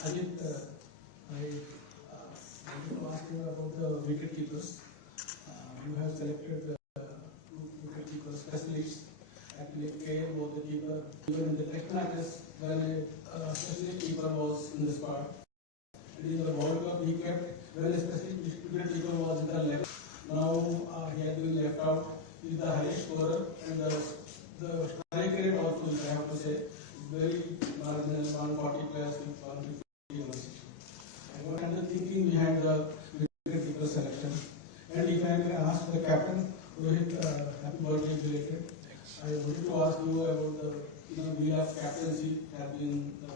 Ajit, I wanted to ask you about the wicket keepers. You have selected the wicket keeper specialists. Actually, KL was the keeper. Even in the test matches, when a specialist keeper was in the squad, and in the World Cup, he kept when a specialist wicket keeper was in the left. Now he has been left out. He is the highest scorer, and the strike rate also, I have to say, very marginal, 140 players with 150. And what is the thinking behind the wicketkeeper selection? And if I may ask the captain, Rohit, happy birthday belated. I wanted to ask you about the wheel of captaincy has been the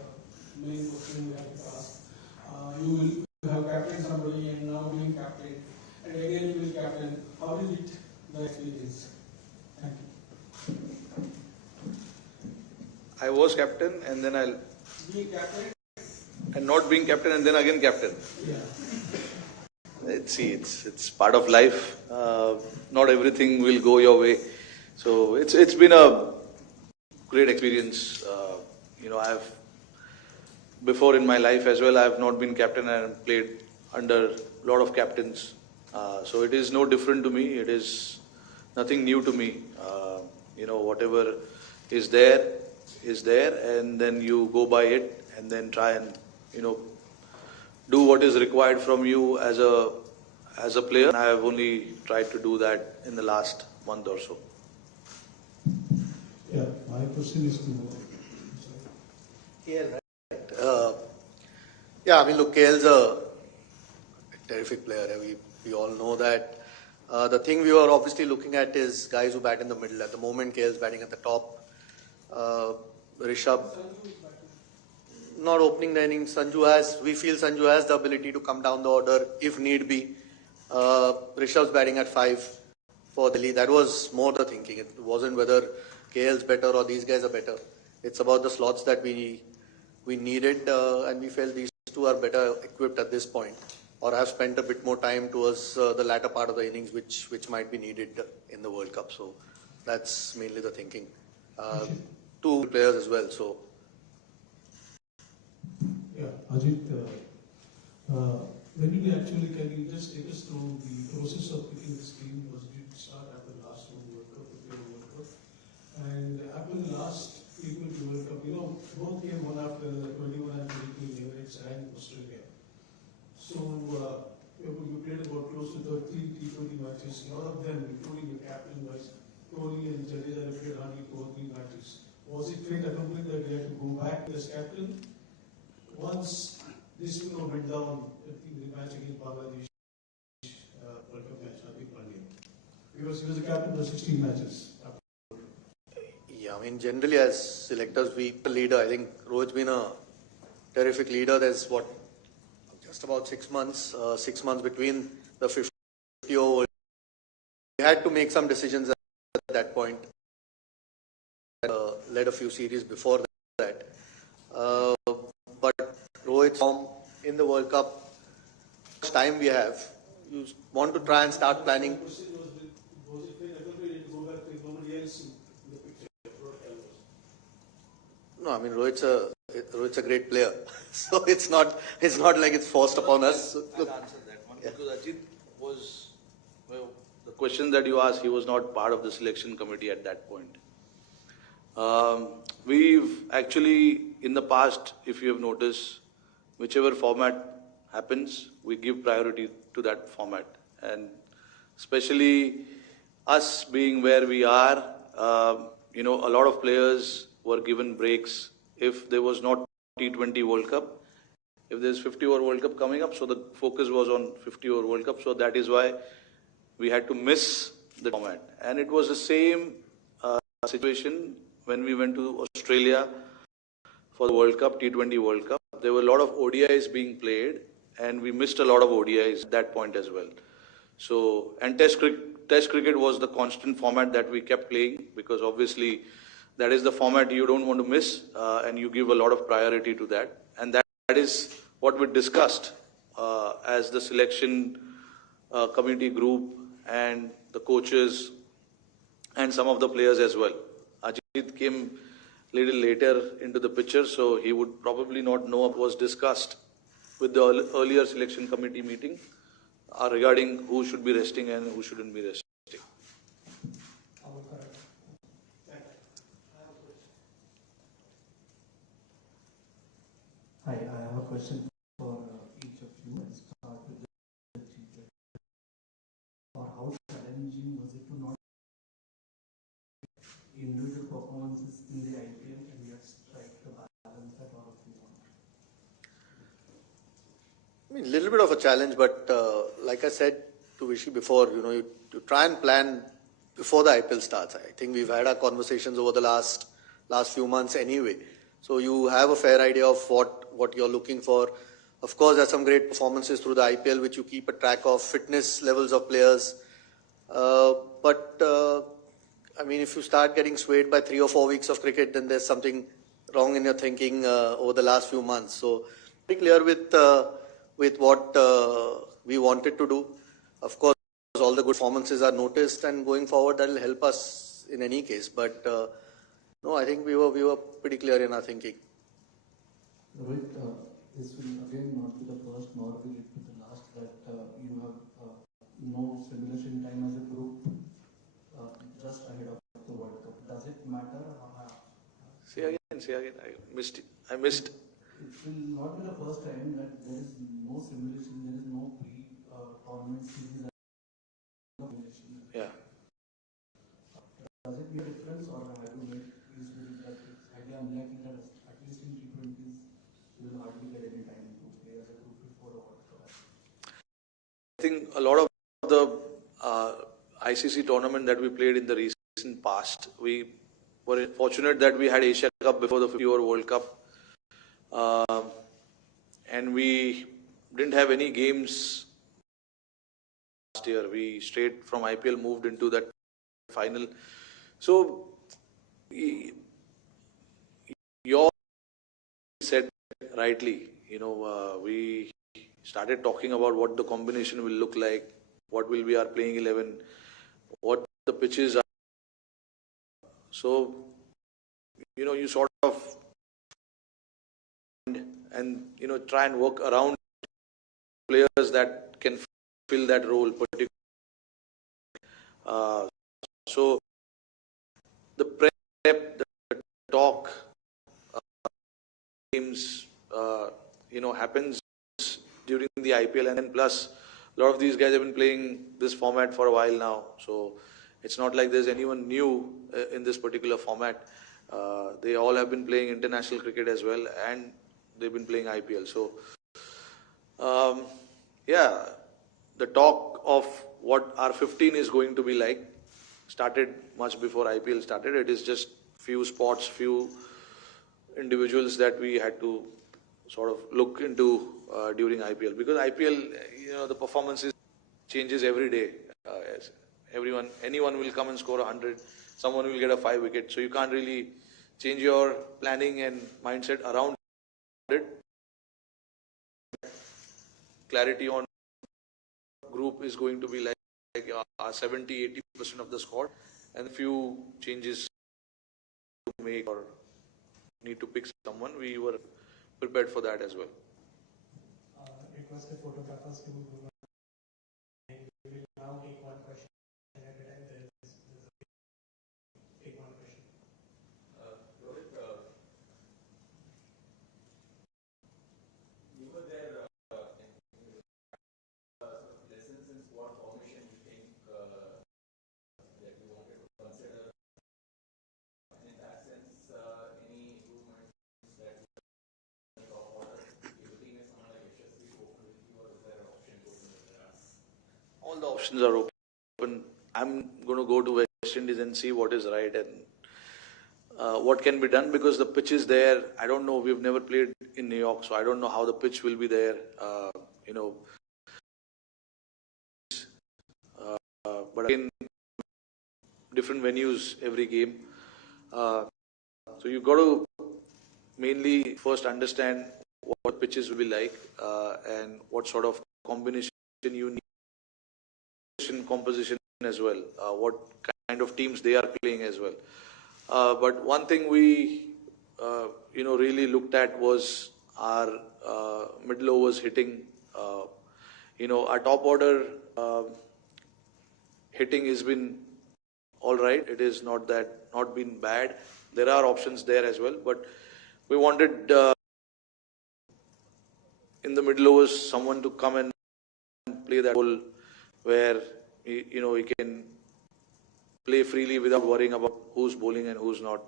main question we have to ask. You will have captained somebody and now being captain, and again you will captain. How is it the experience? Thank you. I was captain and then I'll be captain and not being captain and then again captain. Yeah. It's part of life. Not everything will go your way. So it's been a great experience. I've before in my life as well, I have not been captain and played under a lot of captains. So it is no different to me. It is nothing new to me. Whatever is there, and then you go by it and then try and do what is required from you as a player. I have only tried to do that in the last month or so. Yeah, my question is to KL, right? Look, KL's a terrific player. We all know that. The thing we were obviously looking at is guys who bat in the middle. At the moment, KL's batting at the top. Rishabh not opening the innings. We feel Sanju has the ability to come down the order if need be. Rishabh's batting at 5 for Delhi. That was more the thinking. It wasn't whether KL's better or these guys are better. It's about the slots that we needed, and we felt these two are better equipped at this point, or have spent a bit more time towards the latter part of the innings, which might be needed in the World Cup. So that's mainly the thinking. Two players as well. So. Yeah, Ajit, when you actually can you just take us through the process of picking this team? Was it start after the last World Cup, the World Cup, and after the last T20 World Cup, both came one after the 21 and 22 Emirates and Australia. So you played about close to 30 T20 matches. A lot of them, including your captain, was Kohli and Jadeja, played hardly 4-3 matches. Was it fate accomplished that you had to go back as captain? Once this went down, I think the match against Bangladesh, World Cup match, I think he was the captain for 16 matches. Yeah, generally as selectors, we the leader. I think Rohit's been a terrific leader. There's just about 6 months, between the 50 over. We had to make some decisions at that point. Led a few series before that. But Rohit's form in the World Cup, much time we have, you want to try and start planning. No, Rohit's a great player, so it's not like it's forced upon us. I'll answer that one because Ajit was the question that you asked. He was not part of the selection committee at that point. We've actually, in the past, if you have noticed, whichever format happens, we give priority to that format. And especially us being where we are, a lot of players were given breaks if there was not T20 World Cup. If there's 50 over World Cup coming up, so the focus was on 50 over World Cup. So that is why we had to miss the format. And it was the same situation when we went to Australia for the World Cup, T20 World Cup. There were a lot of ODIs being played and we missed a lot of ODIs at that point as well. So, and Test cricket was the constant format that we kept playing because obviously that is the format you don't want to miss and you give a lot of priority to that. And that is what we discussed as the selection committee group and the coaches and some of the players as well. Ajit came little later into the picture, so he would probably not know what was discussed with the earlier selection committee meeting regarding who should be resting and who shouldn't be resting. Hi, I have a question for each of you. I'll start with the chief secretary. Or how challenging was it to not individual performances in the IPL and yet strike the balance that all of you want? I mean, a little bit of a challenge, but like I said to Vishy before, you try and plan before the IPL starts. I think we've had our conversations over the last few months anyway. So you have a fair idea of what you're looking for. Of course, there's some great performances through the IPL which you keep a track of, fitness levels of players. But I mean, if you start getting swayed by 3 or 4 weeks of cricket, then there's something wrong in your thinking over the last few months. So pretty clear with what we wanted to do. Of course, all the good performances are noticed, and going forward, that will help us in any case. But no, I think we were pretty clear in our thinking. Rohit, this will again not be the first, nor will it be the last that you have no simulation time as a group just ahead of the World Cup. Does it matter? Say again. I missed. It will not be the first time that there is no simulation, there is no pre-tournament series simulation. Yeah. Does it make a difference, or have you made peace with that? It's highly unlikely that at least in T20s you will hardly get any time to play as a group before a World Cup. I think a lot of the ICC tournament that we played in the recent past, we were fortunate that we had Asia Cup before the 50-over World Cup. And we didn't have any games last year. We straight from IPL moved into that final. So, you said rightly, we started talking about what the combination will look like, what will be our playing 11, what the pitches are. So, you sort of and try and work around players that can fill that role particularly. So the prep, the talk, games, happens during the IPL, and then plus a lot of these guys have been playing this format for a while now. So it's not like there's anyone new in this particular format. They all have been playing international cricket as well, and they've been playing IPL. So, the talk of what our 15 is going to be like started much before IPL started. It is just few spots, few individuals that we had to sort of look into during IPL, because IPL, the performances changes every day. Anyone will come and score 100. Someone will get a 5 wicket. So you can't really change your planning and mindset around it. Clarity on group is going to be like 70-80% of the squad, and a few changes to make or need to pick someone. We were prepared for that as well. Requested photographers to move on. We will now take one question at a time. Take one question. Rohit, you were there lessons in squad formation you think that you wanted to consider, and in that sense any improvements that you think of, or you're looking at someone like Yashasvi to open with you, or is there an option to open with us? All the options are open. I'm going to go to West Indies and see what is right and what can be done, because the pitch is there. I don't know. We've never played in New York, so I don't know how the pitch will be there. But again, different venues every game. So you've got to mainly first understand what pitches will be like and what sort of combination you need, composition as well, what kind of teams they are playing as well. But one thing we really looked at was our middle overs hitting. Our top order hitting has been all right. It is not been bad. There are options there as well, but we wanted in the middle overs someone to come and play that role where he can play freely without worrying about who's bowling and who's not.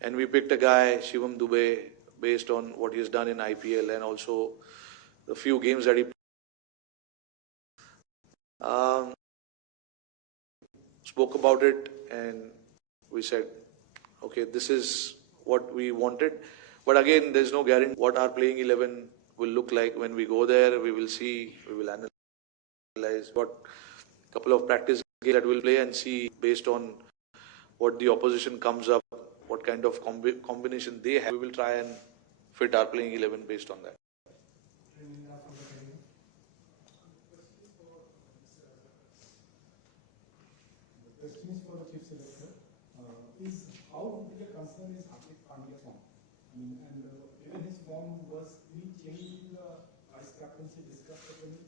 And we picked a guy, Shivam Dubey, based on what he's done in IPL and also the few games that he spoke about it, and we said, okay, this is what we wanted. But again, there's no guarantee what our playing 11 will look like when we go there. We will see, we will analyze what couple of practice games that we'll play and see based on what the opposition comes up, what kind of combination they have. We will try and fit our playing 11 based on that. The question is for the chief selector. Is how big a concern is Ajit Agarkar's form? I mean, and even his form, was any change in the vice captaincy discussed at any?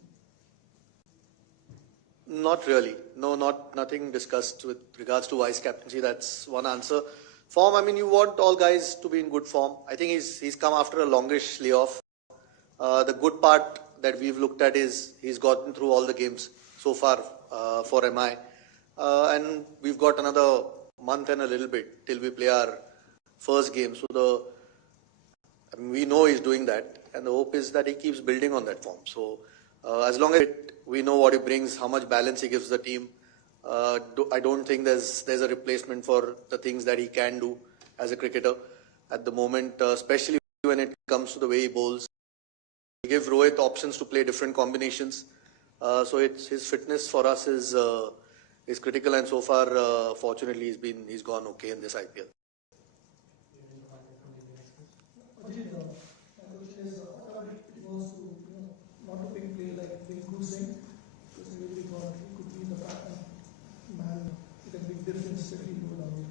Not really. No, nothing discussed with regards to vice captaincy. That's one answer. Form, I mean, you want all guys to be in good form. I think he's come after a longish layoff. The good part that we've looked at is he's gotten through all the games so far for MI. And we've got another month and a little bit till we play our first game. So we know he's doing that, and the hope is that he keeps building on that form. So as long as we know what he brings, how much balance he gives the team, I don't think there's a replacement for the things that he can do as a cricketer at the moment, especially when it comes to the way he bowls. We give Rohit options to play different combinations. So his fitness for us is critical, and so far, fortunately, he's gone okay in this IPL. Ajit, my question is, it was not a big play like Rinku Singh, because we thought he could be the man with a big difference if he go down.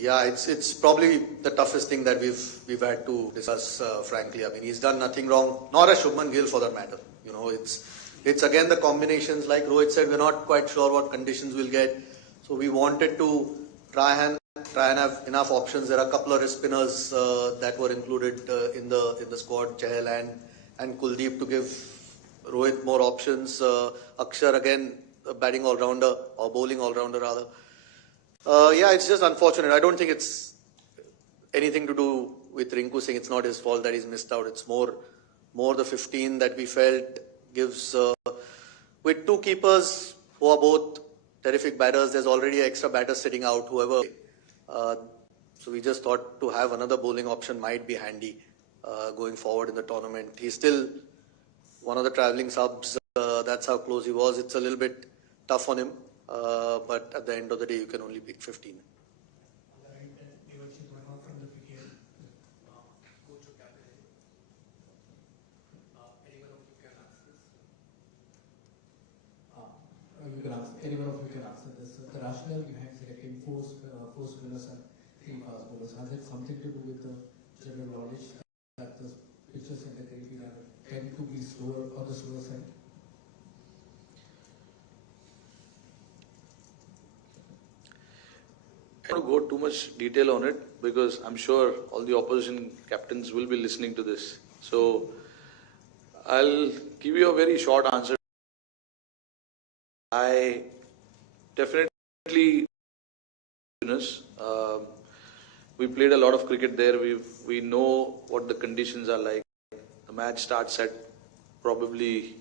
Yeah, it's probably the toughest thing that we've had to discuss, frankly. I mean, he's done nothing wrong, nor has Shubman Gill for that matter. It's again the combinations, like Rohit said, we're not quite sure what conditions we'll get. So we wanted to try and have enough options. There are a couple of wrist spinners that were included in the squad, Chahal and Kuldeep, to give Rohit more options. Akshar again, a batting all-rounder or bowling all-rounder rather. Yeah, it's just unfortunate. I don't think it's anything to do with Rinku Singh. It's not his fault that he's missed out. It's more the 15 that we felt gives, with two keepers who are both terrific batters, there's already extra batters sitting out, whoever. So we just thought to have another bowling option might be handy going forward in the tournament. He's still one of the travelling subs. That's how close he was. It's a little bit tough on him. But at the end of the day, you can only pick 15. You can answer. Anyone of you can answer this. The rationale behind selecting four spinners and three fast bowlers, has it something to do with the general knowledge that the pitches in the Caribbean tend to be slower on the slower side? I don't want to go too much detail on it because I'm sure all the opposition captains will be listening to this. So I'll give you a very short answer. I definitely we played a lot of cricket there. We know what the conditions are like. The match starts at probably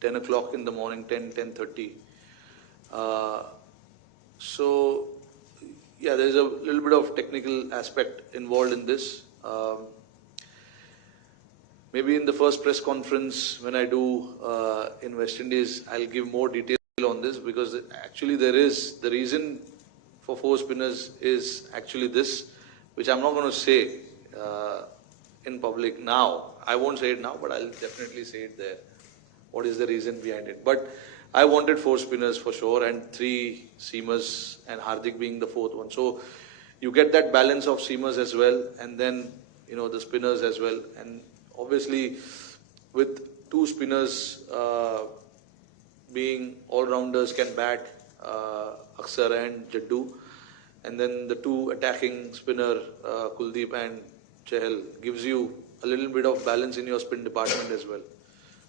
10 o'clock in the morning, 10:30. So yeah, there's a little bit of technical aspect involved in this. Maybe in the first press conference when I do in West Indies, I'll give more detail on this, because actually there is the reason for four spinners is actually this, which I'm not going to say in public now. I won't say it now, but I'll definitely say it there. What is the reason behind it? But I wanted four spinners for sure, and three seamers, and Hardik being the fourth one. So you get that balance of seamers as well, and then the spinners as well. And obviously, with two spinners being all-rounders, can bat, Aksar and Jaddu, and then the two attacking spinner, Kuldeep and Chahal, gives you a little bit of balance in your spin department as well.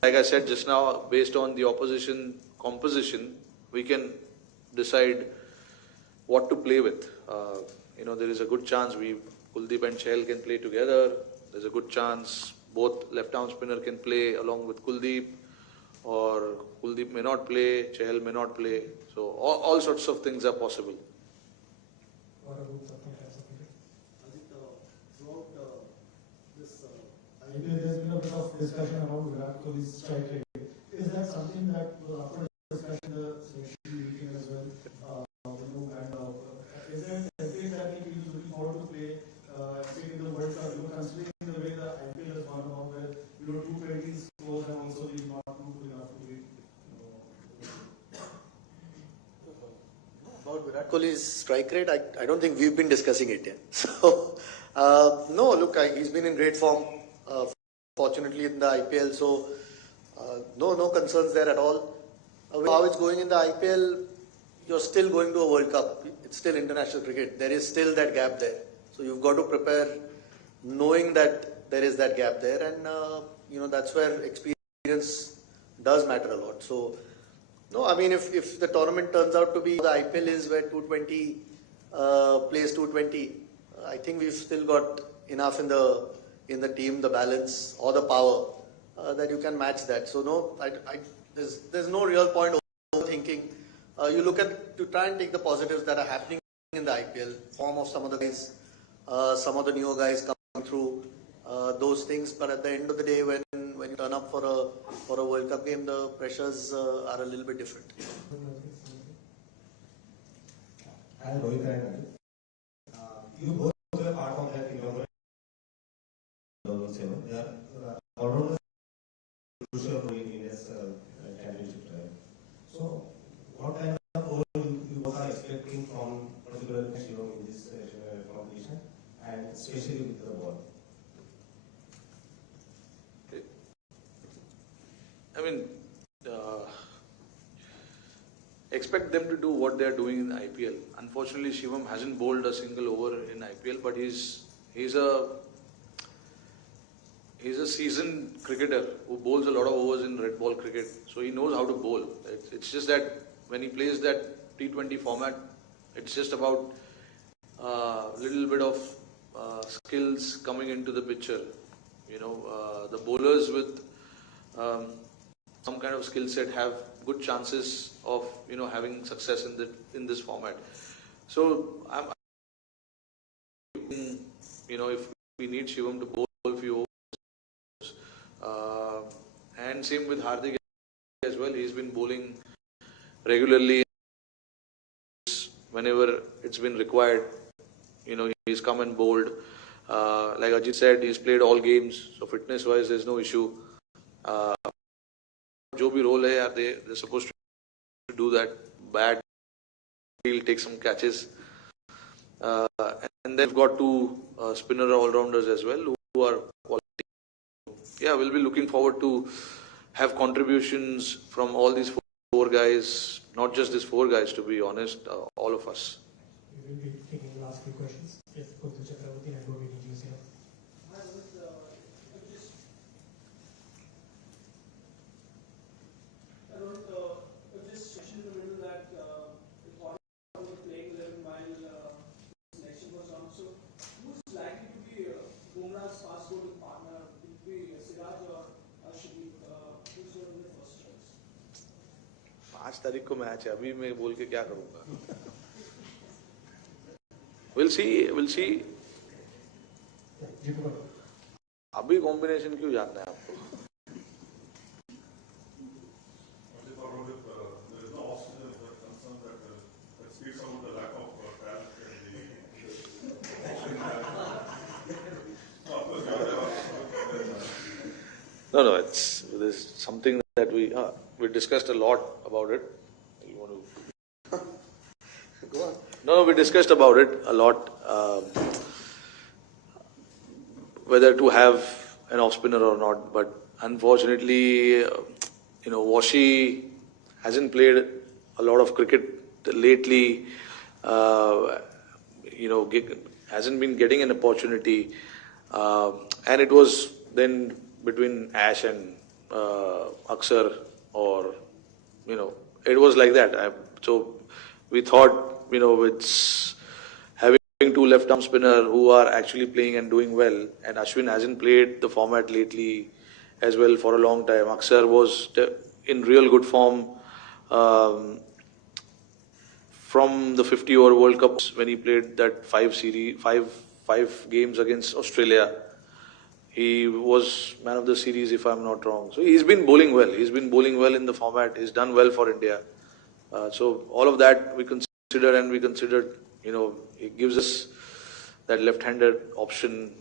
Like I said just now, based on the opposition composition, we can decide what to play with. There is a good chance Kuldeep and Chahal can play together. There's a good chance both left-arm spinner can play along with Kuldeep, or Kuldeep may not play, Chahal may not play. So all sorts of things are possible. What about the contacts of India? Ajit, throughout this IPL, there's been a bit of discussion around Virat Kohli's strike rate. Is that something that after discussion the selection meeting as well? Is there anything that he is looking forward to play, say in the World Cup? Considering the way the IPL has gone about, where 220 scores and also he's not good enough to be. About Virat Kohli's strike rate, I don't think we've been discussing it yet. So, no, look, he's been in great form, fortunately in the IPL. So, no concerns there at all. How it's going in the IPL, you're still going to a World Cup. It's still international cricket. There is still that gap there. So you've got to prepare knowing that there is that gap there. And, that's where experience does matter a lot. So, no, I mean, if the tournament turns out to be, the IPL is where 220 plays 220, I think we've still got enough in the team, the balance or the power that you can match that. So no, there's no real point overthinking. You try and take the positives that are happening in the IPL, form of some of the guys, some of the newer guys coming through, those things. But at the end of the day, when you turn up for a World Cup game, the pressures are a little bit different. And Rohit and Rohit, you both were part of that inaugural 2007. They are all crucial role in India's championship drive. So, what kind of role you both are expecting from particularly Shivam in this competition, and especially with the ball? I mean, expect them to do what they are doing in the IPL. Unfortunately, Shivam hasn't bowled a single over in IPL, but he's a seasoned cricketer who bowls a lot of overs in red ball cricket, so he knows how to bowl. It's just that when he plays that T20 format, it's just about a little bit of skills coming into the picture. The bowlers with some kind of skill set have good chances of having success in this format. So if we need Shivam to bowl a few overs, and same with Hardik as well. He's been bowling regularly whenever it's been required. He's come and bowled. Like Ajit said, he's played all games, so fitness-wise, there's no issue. जो भी role है, they're supposed to do that. Bat, he'll take some catches. And then we've got two spinner all-rounders as well who are quality. Yeah, we'll be looking forward to have contributions from all these four guys, not just these four guys, to be honest, all of us. We will be taking the last few questions. Yes, go to Chakravarti and go to English here. Just question in the middle that the thought of playing 11 while selection was on. So, who's likely to be Bumrah's fast bowling partner? Will it be Siraj or Ashwin? Who's going to be the first choice? 5 तारीख को match है, अभी मैं बोल के क्या करूँगा? We'll see. अभी कॉम्बिनेशन क्यों जानना है आपको? No, there's something that we discussed a lot about it. You want to? Go on. No, we discussed about it a lot. Whether to have an off spinner or not, but unfortunately, Washi hasn't played a lot of cricket lately. Hasn't been getting an opportunity, and it was then between Ash and Aksar, or it was like that. So we thought, it's having two left-arm spinner who are actually playing and doing well, and Ashwin hasn't played the format lately as well for a long time. Aksar was in real good form from the 50-over World Cup when he played that five games against Australia. He was man of the series, if I'm not wrong. So he's been bowling well. He's been bowling well in the format. He's done well for India. So all of that we considered, and we considered, it gives us that left-handed option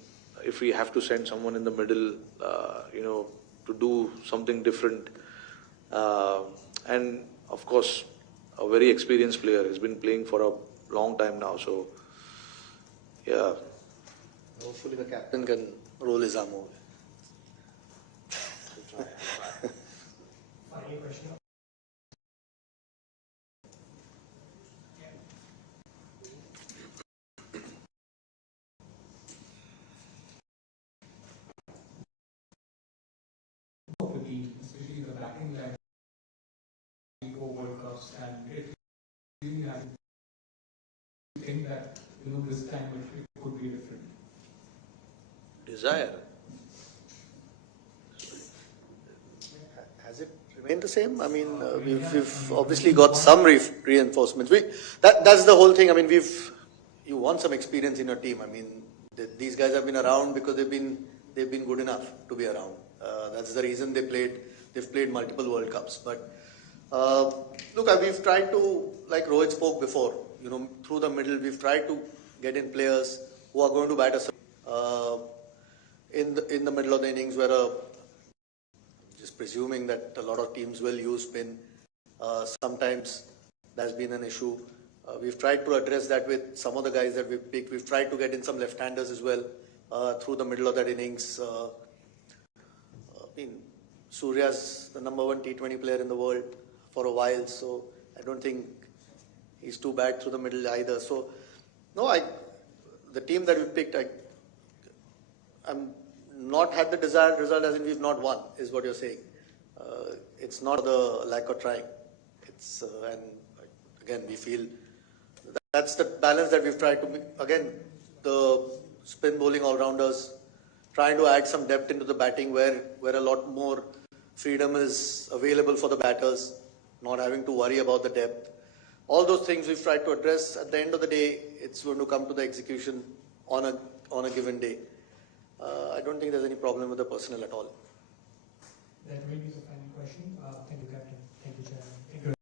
if we have to send someone in the middle, to do something different. And of course, a very experienced player. He's been playing for a long time now. So, yeah. Hopefully the captain can roll his arm over. Final question. Of the team, especially the batting line, go World Cups, and it really has. I think that this time it could be different. Desire. Has it remained the same? I mean, we've obviously got some reinforcements. That's the whole thing. I mean, you want some experience in your team. I mean, these guys have been around because they've been good enough to be around. That's the reason they've played multiple World Cups. But look, we've tried to, like Rohit spoke before, through the middle, we've tried to get in players who are going to bat us in the middle of the innings, where just presuming that a lot of teams will use spin. Sometimes that's been an issue. We've tried to address that with some of the guys that we've picked. We've tried to get in some left-handers as well through the middle of that innings. Surya's the #1 T20 player in the world for a while, so I don't think he's too bad through the middle either. So, no, the team that we picked, I'm not had the desired result, as in we've not won, is what you're saying. It's not the lack of trying. It's and again, we feel that's the balance that we've tried to make. Again, the spin bowling all-rounders, trying to add some depth into the batting where a lot more freedom is available for the batters, not having to worry about the depth. All those things we've tried to address. At the end of the day, it's going to come to the execution on a given day. I don't think there's any problem with the personnel at all. That will be the final question. Thank you, Captain. Thank you, Chairman. Thank you.